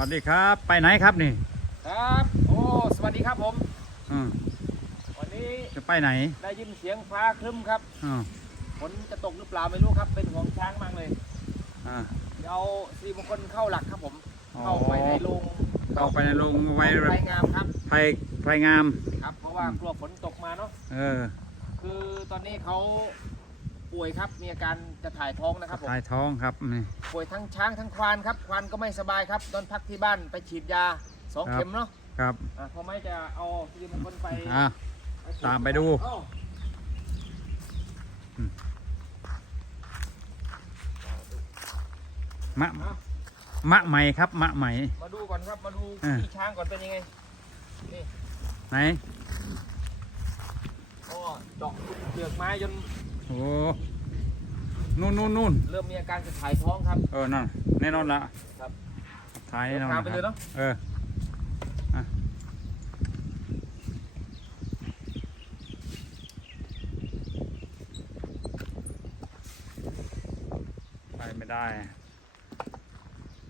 วัสดีครับ ไปไหนครับนี่ ครับ โอ้ สวัสดีครับผมอืมวันนี้จะไปไหน ได้ยินเสียงฟ้าครึ้มครับอืมฝนจะตกหรือเปล่าไม่รู้ครับ เป็นห่วงช้างมากเลยอ่าเดี๋ยวเอาสีมงคลเข้าหลักครับผมอ๋อเข้าไปในโรงเข้าไปในโรงไว้ไฟงามครับไฟไฟงาม ครับ เพราะว่ากลัวฝนตกมาเนาะ เออ คือตอนนี้เขา ป่วยครับมีอาการจะถ่ายท้องนะครับผมถ่ายท้องครับนี่ป่วยทั้งช้างทั้งควานครับควานก็ไม่สบายครับตอนพักที่บ้านไปฉีดยาสองครับเข็มเนาะครับอะพอไม่จะเอาสีมงคลไปอ่าตามไปดูเอ้ามะมะใหม่ครับมะใหม่มาดูก่อนครับมาดูอ่าขี้ช้างก่อนเป็นยังไงนี่ไหน ก็เจาะเปลือกไม้จนโอ้นู่นนู่นนู่นเริ่มมีอาการจะถ่ายท้องครับ เออนั่นแน่นอนละครับถ่ายแน่นอนตามไปคเลยรับเนาะ เอออะไปไม่ได้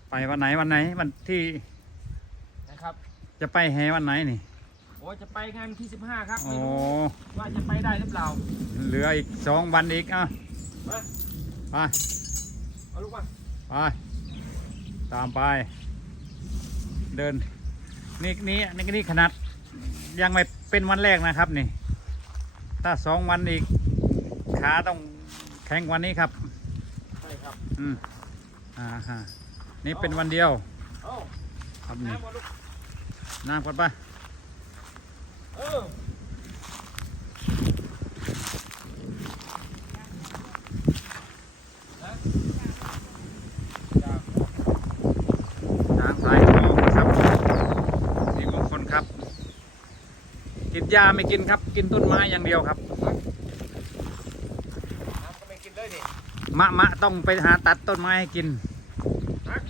ไปวันไหนวันไหนวันที่นะครับ จะไปแฮวันไหนนี่ โอ้จะไปงานที่ 15 ครับโอ้ไม่รู้ว่าจะไปได้หรือเปล่าเหลืออีกสองวันอีกอะมาไปเอาลูกมาไปตามไป เดิน นี่นี่นี่นี่ขนาด ยังไม่เป็นวันแรกนะครับนี่ ถ้าสองวันอีก ขาต้องแข็งกวันนี้ครับ ใช่ครับอืมอ่าฮะนี่เป็นวันเดียว เอ้าครับนี่น้ำมาลูก น้ำก่อนไป เออนะจากช้างสายทองครับสีมงคลครับ กินยาไม่กินครับ กินต้นไม้อย่างเดียวครับ น้ำก็ไม่กินเลยนี่มะมะต้องไปหาตัดต้นไม้ให้กินนัก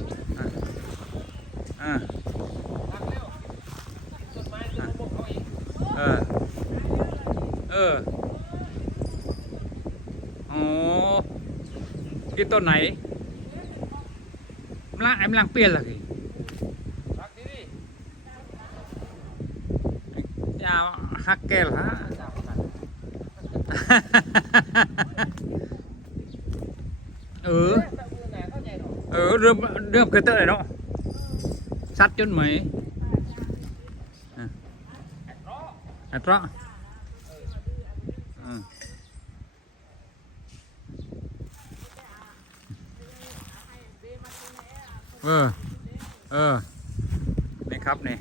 อ่า นักเร็วต้นไม้ต้นมะม่วงเขาอีก เออ เออโอ้กินต้นไหนมนละไอ้มนลังเปลี่ยนละกี่รักดีดิยาฮักแก้วฮะจ้าประกันเออแต่มือไหนเข้าใจหรอ เออเริ่มเริ่มเกิดเตอร์เลยเนาะซัดจนไหม เพราะ อัตราอืม เออ เออ นี่ครับนี่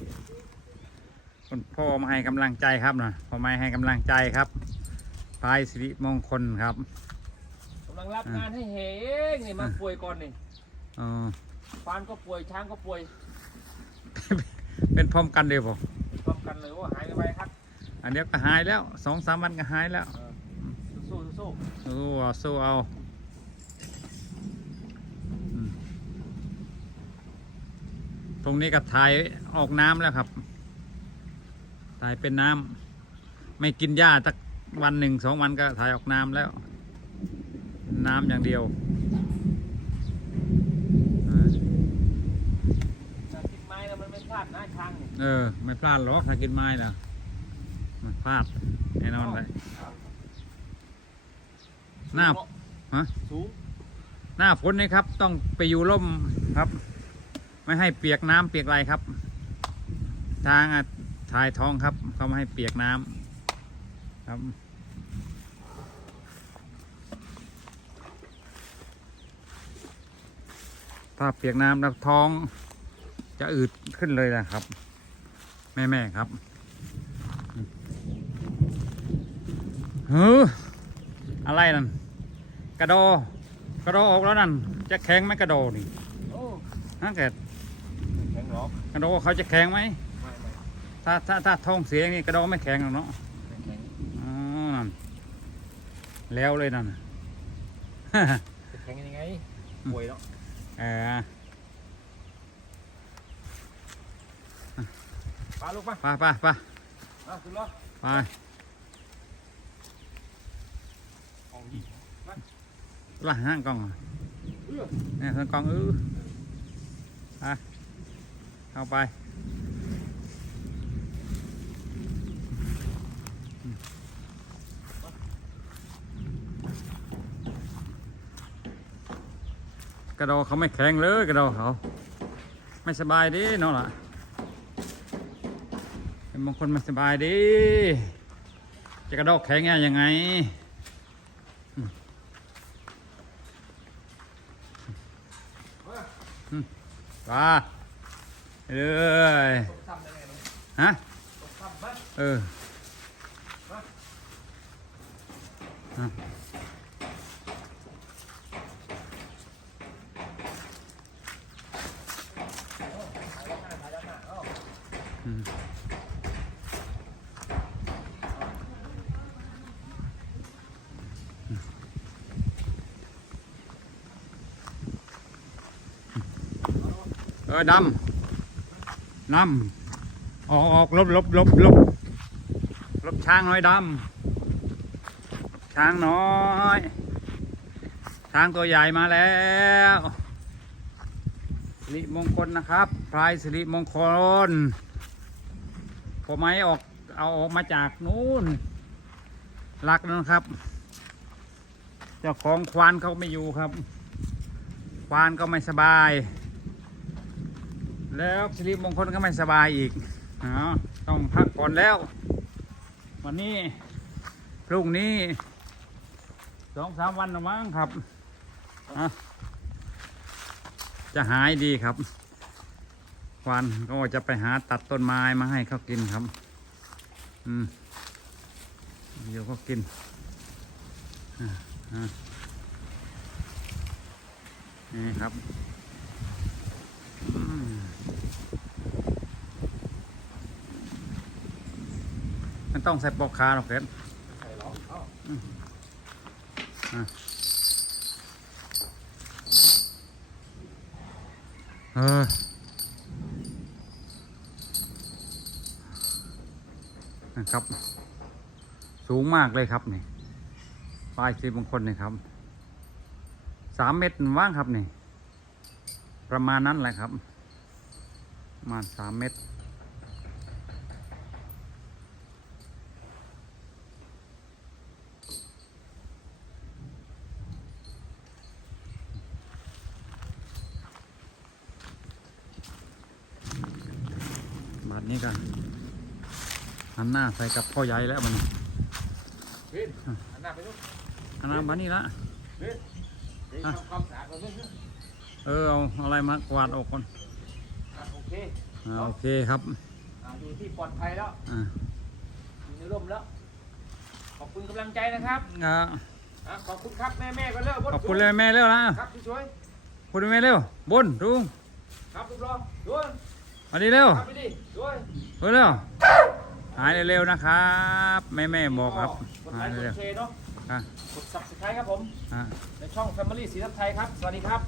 คุณพ่อมาให้กำลังใจครับนะพ่อมาให้กำลังใจครับพายสิริมงคลครับกำลังรับงานให้เฮงนี่มาป่วยก่อนนี่อ๋อควานก็ป่วยช้างก็ป่วย เป็นพร้อมกันเดียวบ่พร้อมกันเลยว่าหายไปครับ อันเดียวก็หายแล้วสองสามวันก็หายแล้ว สู้สู้สู้สู้เอาสู้เอาอืมต รงนี้ก็ถ่ายออกน้ำแล้วครับถ่ายเป็นน้ำไม่กินหญ้าสักวันหนึ่งสองวันก็ถ่ายออกน้ำแล้ว น้ำอย่างเดียวอ่าแต่กินไม้แล้วมันไม่พลาดนะช้างนี่เออ ไม่พลาดหรอกถ้ากินไม้นะมันพลาดแน่นอนเลยหน้าฮะสูงหน้าฝนนี่ครับ ต้องไปอยู่ร่มครับ ไม่ให้เปียกน้ำเปียกอะไรครับ ทางอะถ่ายท้องครับ เขาไม่ให้เปียกน้ำครับถ้าเปียกน้ำแล้วท้องจะอืดขึ้นเลยนะครับ แม่แม่ๆครับเฮ้ออะไรนั่นกระโดกระโดออกแล้วนั่นจะแข็งไหมกระโดนี่โอ้ถ้าเกิดแข็งห รอกกระโดเขาจะแข็งไหมไม่ไม่ถ้าถ้าถ้าท้องเสียนี่กระโดไม่แข็งหรอกเนาะไม่แข็งอ๋อนั่นแล้วเลยนั่นน่ะจะแข็งยังไงป่วยเนาะเออปลาลูกปะไปไปไปอะขึ้นรถไปของหญิงละห้างกล้องอะเออเนี่ยห้างกล้องเออไป เข้าไป กระโดดเขาไม่แข็งเลยกระโดดเขาไม่สบายดีเนาะล่ะเป็นบางคนไม่สบายดีจะกระโดดแข็งยังไงอืมอืมไป เรื่อยฮะเออเออดำ น้ำออกออกลบลบลบลบลบช้างน้อยดำช้างน้อยช้างตัวใหญ่มาแล้วสิริมงคลนะครับพลายสิริมงคลพอไม้ออกเอาออกมาจากนู้นหลักนะครับ เจ้าของควานเขาไม่อยู่ครับ ควานก็ไม่สบาย แล้วสิริมงคลก็ไม่สบายอีกอ๋อต้องพักผ่อนแล้ว วันนี้พรุ่งนี้สองสามวันหรือมั้งครับจะหายดีครับควานก็จะไปหาตัดต้นไม้มาให้เขากินครับ อืมเดี๋ยวเขากินนี่ครับอืม มัน ต้องใส่ปอกคาหรอกเพชรใส่หรอเอ้าเออนะครับ สูงมากเลยครับนี่ปลายสีบางคนนี่ครับสามเมตรว่างครับนี่ ประมาณนั้นแหละครับประมาณสามเมตร บาทนี้กันหันหน้าใส่กับพ่อใหญ่แล้วมันวินหันหน้าไปลูกหันหน้ามานี่ละวินเดี๋ยวทำความสะอาดก่อนเพื่อนเออเอาอะไรมากวาดออกก่อนๆอะโอเคอ่าโอเคครับอะอยู่ที่ปลอดภัยแล้วอ่าอยู่ในร่มแล้ว ขอบคุณกำลังใจนะครับอ่าอะขอบคุณครับแม่แม่ๆก็เลิกขอบคุณเลยแม่เร็วนะครับพี่ช่วยขอบคุณแม่เร็วบนดูครับลูกรอด้วย มาดีเร็วครับพี่ดิด้วยเร็วเร็วหายเร็วๆนะครับแม่แม่บอกครับกดหาไลยค์กเร็ดวแชร์เนาะๆอะกด subscribe ครับผมอะในช่อง Family ศรีทัพไทยครับ สวัสดีครับ